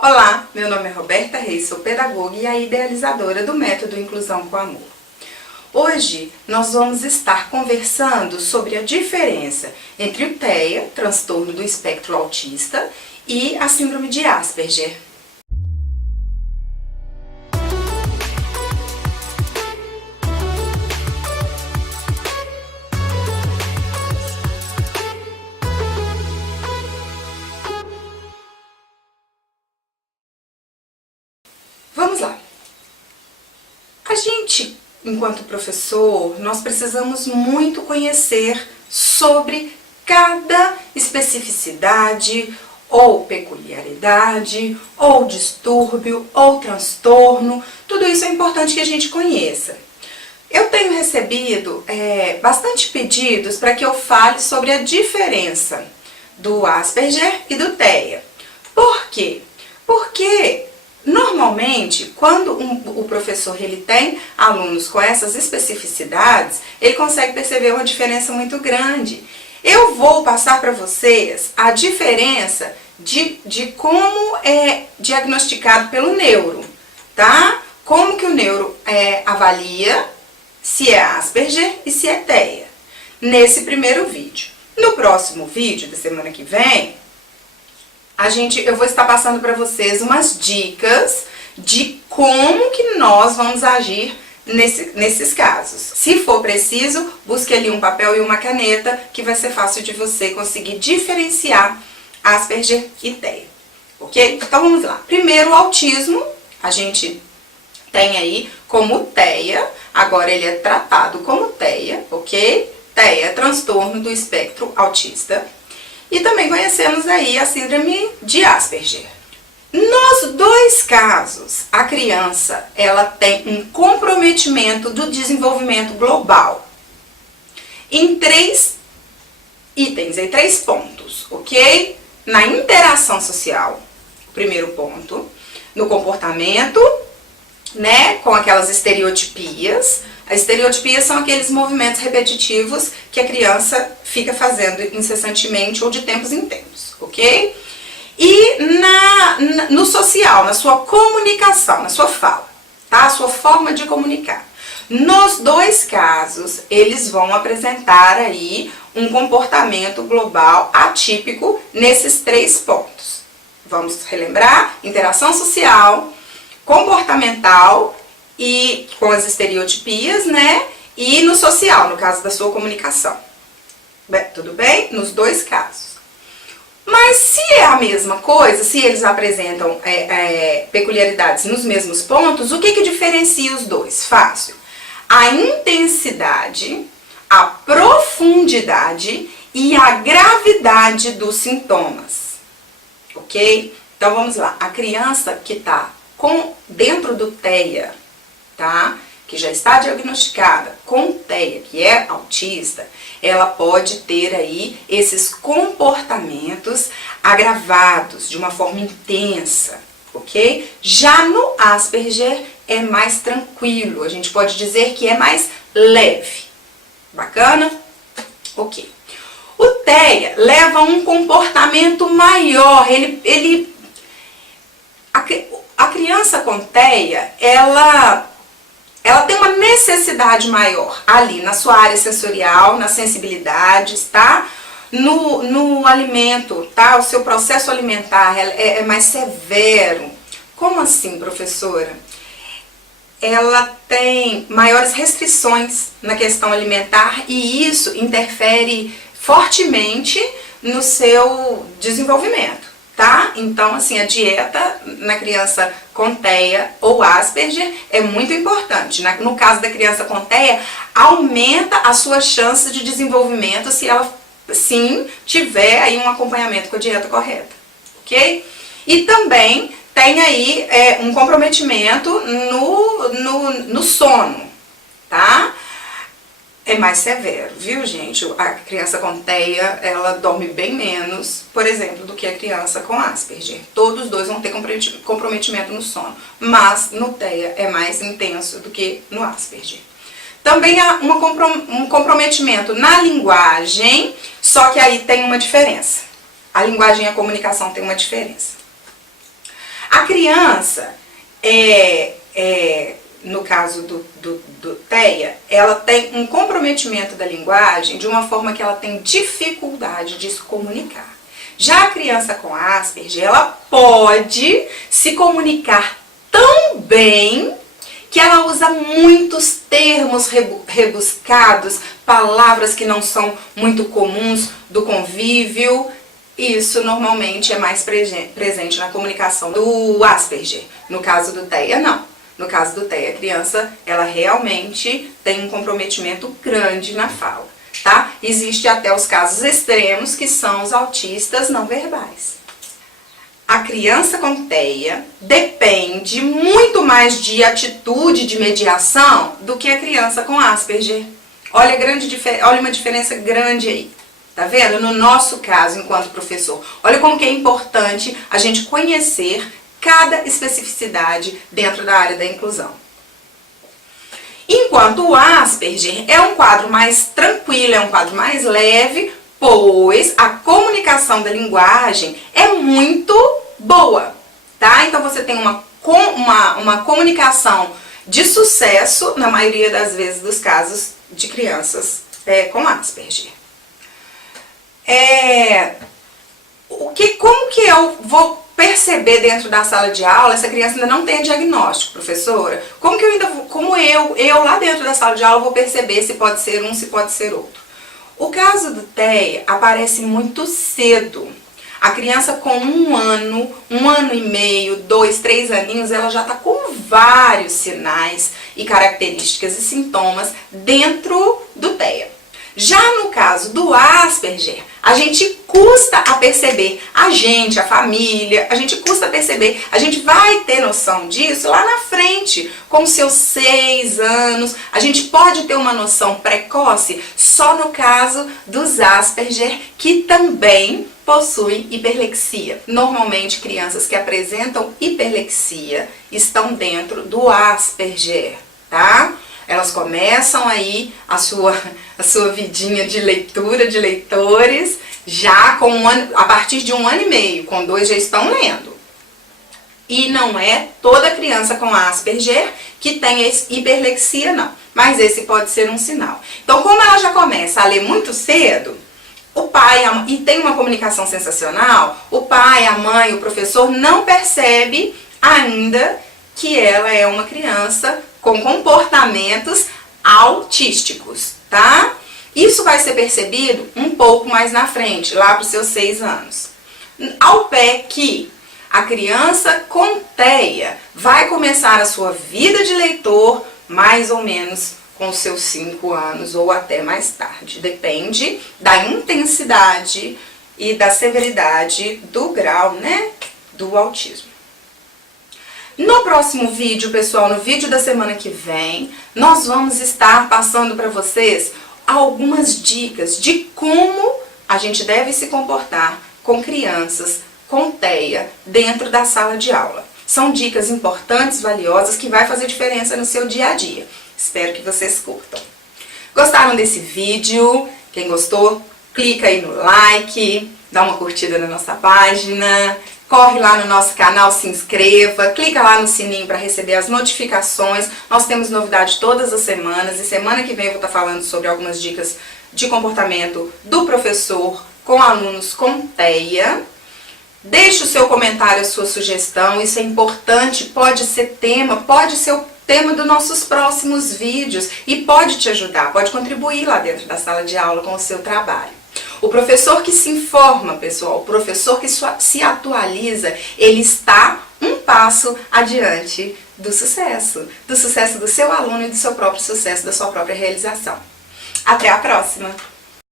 Olá, meu nome é Roberta Reis, sou pedagoga e a idealizadora do método Inclusão com Amor. Hoje nós vamos estar conversando sobre a diferença entre o TEA, transtorno do espectro autista, e a síndrome de Asperger. Vamos lá. A gente, enquanto professor, nós precisamos muito conhecer sobre cada especificidade, ou peculiaridade, ou distúrbio, ou transtorno. Tudo isso é importante que a gente conheça. Eu tenho recebido bastante pedidos para que eu fale sobre a diferença do Asperger e do TEA. Por quê? Porque normalmente, quando o professor ele tem alunos com essas especificidades, ele consegue perceber uma diferença muito grande. Eu vou passar para vocês a diferença de como é diagnosticado pelo neuro, tá? Como que o neuro avalia se é Asperger e se é TEA, nesse primeiro vídeo. No próximo vídeo da semana que vem, eu vou estar passando para vocês umas dicas de como que nós vamos agir nesses casos. Se for preciso, busque ali um papel e uma caneta, que vai ser fácil de você conseguir diferenciar Asperger e TEA, ok? Então vamos lá. Primeiro, o autismo, a gente tem aí como TEA, agora ele é tratado como TEA, ok? TEA é transtorno do espectro autista. E também conhecemos aí a síndrome de Asperger. Nos dois casos, a criança ela tem um comprometimento do desenvolvimento global em 3 itens, em 3 pontos, ok? Na interação social, o primeiro ponto, no comportamento, né, com aquelas estereotipias. As estereotipias são aqueles movimentos repetitivos que a criança fica fazendo incessantemente ou de tempos em tempos, ok? E no social, na sua comunicação, na sua fala, tá? A sua forma de comunicar. Nos dois casos, eles vão apresentar aí um comportamento global atípico nesses 3 pontos. Vamos relembrar? Interação social, comportamental e com as estereotipias, né? E no social, no caso da sua comunicação. Tudo bem? Nos dois casos. Mas se é a mesma coisa, se eles apresentam peculiaridades nos mesmos pontos, o que diferencia os dois? Fácil. A intensidade, a profundidade e a gravidade dos sintomas. Ok? Então vamos lá. A criança que está dentro do TEA, tá? Que já está diagnosticada com TEA, que é autista, ela pode ter aí esses comportamentos agravados de uma forma intensa, ok? Já no Asperger é mais tranquilo, a gente pode dizer que é mais leve. Bacana? Ok. O TEA leva a um comportamento maior, a criança com TEA, ela tem uma necessidade maior ali na sua área sensorial, nas sensibilidades, tá? No alimento, tá? O seu processo alimentar é mais severo. Como assim, professora? Ela tem maiores restrições na questão alimentar e isso interfere fortemente no seu desenvolvimento. Tá? Então, assim, a dieta na criança com TEA ou Asperger é muito importante. No caso da criança com TEA, aumenta a sua chance de desenvolvimento se ela, sim, tiver aí um acompanhamento com a dieta correta, ok? E também tem aí um comprometimento no sono, tá? É mais severo, viu, gente? A criança com TEA, ela dorme bem menos, por exemplo, do que a criança com Asperger. Todos os dois vão ter comprometimento no sono, mas no TEA é mais intenso do que no Asperger. Também há um comprometimento na linguagem, só que aí tem uma diferença. A linguagem e a comunicação tem uma diferença. criança, no caso do TEA, ela tem um comprometimento da linguagem de uma forma que ela tem dificuldade de se comunicar. Já a criança com Asperger, ela pode se comunicar tão bem que ela usa muitos termos rebuscados, palavras que não são muito comuns do convívio. Isso normalmente é mais presente na comunicação do Asperger. No caso do TEA, não. No caso do TEA, a criança, ela realmente tem um comprometimento grande na fala, tá? Existe até os casos extremos, que são os autistas não verbais. A criança com TEA depende muito mais de atitude de mediação do que a criança com Asperger. Olha uma diferença grande aí. Tá vendo? No nosso caso, enquanto professor, olha como que é importante a gente conhecer cada especificidade dentro da área da inclusão. Enquanto o Asperger é um quadro mais tranquilo, é um quadro mais leve, pois a comunicação da linguagem é muito boa, tá? Então você tem uma comunicação de sucesso, na maioria das vezes dos casos de crianças com Asperger. Como que eu vou perceber dentro da sala de aula, essa criança ainda não tem diagnóstico, professora? Como eu lá dentro da sala de aula vou perceber se pode ser um, se pode ser outro? O caso do TEA aparece muito cedo. A criança com 1 ano e meio, 2, 3 aninhos, ela já está com vários sinais e características e sintomas dentro do TEA. Já no caso do Asperger, a gente custa a perceber, a família, a gente custa a perceber, a gente vai ter noção disso lá na frente, com seus 6 anos, a gente pode ter uma noção precoce só no caso dos Asperger, que também possuem hiperlexia. Normalmente, crianças que apresentam hiperlexia estão dentro do Asperger, tá? Elas começam aí a sua vidinha de leitura, de leitores, já a partir de 1 ano e meio, com 2 já estão lendo. E não é toda criança com Asperger que tem hiperlexia, não. Mas esse pode ser um sinal. Então, como ela já começa a ler muito cedo, o pai, e tem uma comunicação sensacional, o pai, a mãe, o professor não percebe ainda que ela é uma criança com comportamentos autísticos, tá? Isso vai ser percebido um pouco mais na frente, lá para os seus 6 anos. Ao pé que a criança com TEA vai começar a sua vida de leitor mais ou menos com os seus 5 anos ou até mais tarde. Depende da intensidade e da severidade do grau, né, do autismo. No próximo vídeo, pessoal, no vídeo da semana que vem, nós vamos estar passando para vocês algumas dicas de como a gente deve se comportar com crianças com TEA dentro da sala de aula. São dicas importantes, valiosas, que vai fazer diferença no seu dia a dia. Espero que vocês curtam. Gostaram desse vídeo? Quem gostou, clica aí no like, dá uma curtida na nossa página, corre lá no nosso canal, se inscreva, clica lá no sininho para receber as notificações. Nós temos novidade todas as semanas e semana que vem eu vou estar falando sobre algumas dicas de comportamento do professor com alunos com TEA. Deixe o seu comentário, a sua sugestão, isso é importante, pode ser o tema dos nossos próximos vídeos e pode te ajudar, pode contribuir lá dentro da sala de aula com o seu trabalho. O professor que se informa, pessoal, o professor que se atualiza, ele está um passo adiante do sucesso do seu aluno e do seu próprio sucesso, da sua própria realização. Até a próxima!